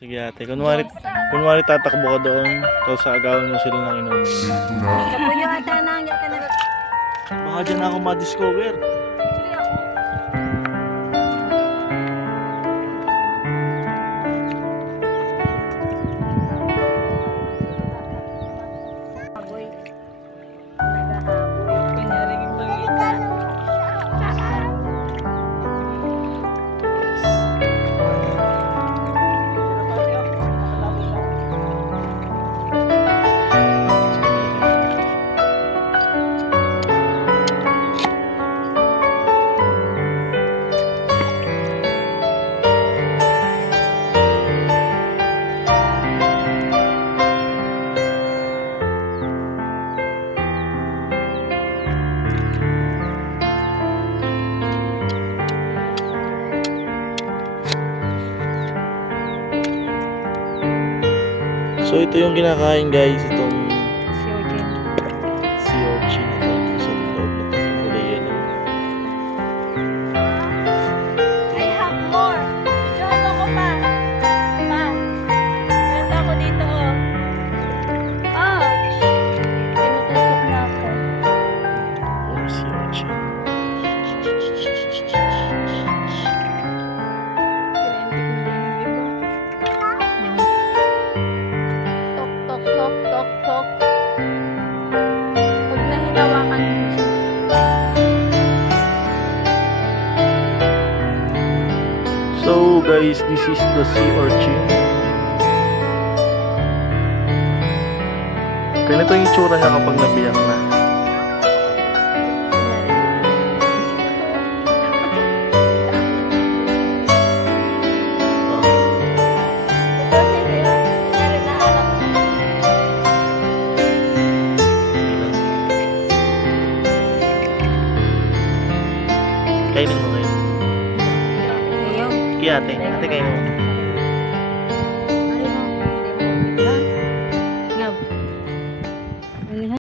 Sige ate, kunwari tatakbo ka doon, tapos agawan mo sila ng inom. Kapuyo ata na, hindi ka na. Baka dyan ako ma-discover. Sige ako. Aboy. Nagahaboy. Kunyaring yung pagkita. So ito yung kinakain guys, itong Si Eugene. sea urchin na to sa loob na to, kulay yellow. I have more. Videohan ako pa. Pa. Meron ako dito oh. Ah. Tinutusok na ako. Oh, sea urchin. Tok, tok, tok, tok. Huwag na hinawakan mo siya. So guys, this is the sea urchin. Ganito yung itsura niya kapag nabiyak na. Kainin mo ngayon. Ngayon. Kaya ate kainin mo.